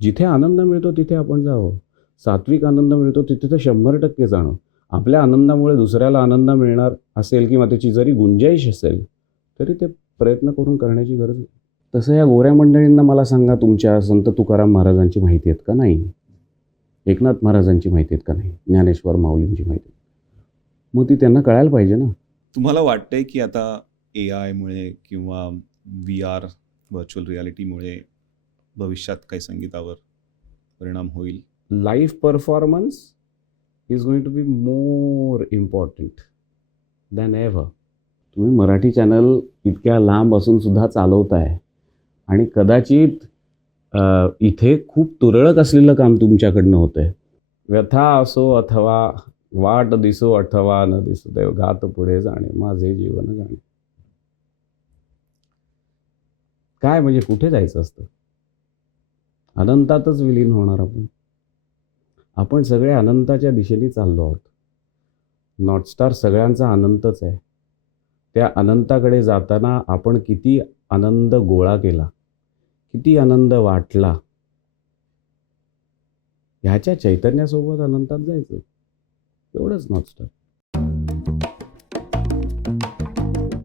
जिथे आनंद मिळतो तिथे आपण जावं. सात्विक आनंद मिळतो तिथे तर 100% जाणं. आपल्या आनंदामुळे दुसऱ्याला आनंद मिळणार असेल किंवा त्याची जरी गुंजाइश असेल, तरी ते प्रयत्न करून करण्याची गरज आहे. तसं या गोऱ्या मंडळींना मला सांगा, तुमच्या संत तुकाराम महाराजांची माहिती आहेत का? नाही. एकनाथ महाराजांची माहिती आहेत का? नाही. ज्ञानेश्वर माऊलींची माहिती आहे. मग ती त्यांना कळायला पाहिजे ना. तुम्हाला वाटतंय की आता AI मुळे किंवा VR व्हर्च्युअल रियालिटीमुळे भविष्यात काही संगीतावर परिणाम होईल? Live performance is going to be more important than ever. तुम्ही मराठी चॅनल इतक्या लांब असून सुद्धा चालवताय आणि कदाचित इथे खूप तुरळक असलेलं काम तुमच्याकडनं होतंय. व्यथा असो अथवा वाट दिसो अथवा न दिसो, देव गात पुढे जाणे माझे जीवन गाणे. काय म्हणजे कुठे जायचं असतं? अनंतातच विलीन होणार आपण. आपण सगळे अनंताच्या दिशेने चाललो आहोत. नॉर्थस्टार सगळ्यांचा अनंतच आहे. त्या अनंताकडे जाताना आपण किती आनंद गोळा केला, किती आनंद वाटला, ह्याच्या चैतन्यासोबत अनंतात जायचं. एवढंच नॉर्थस्टार.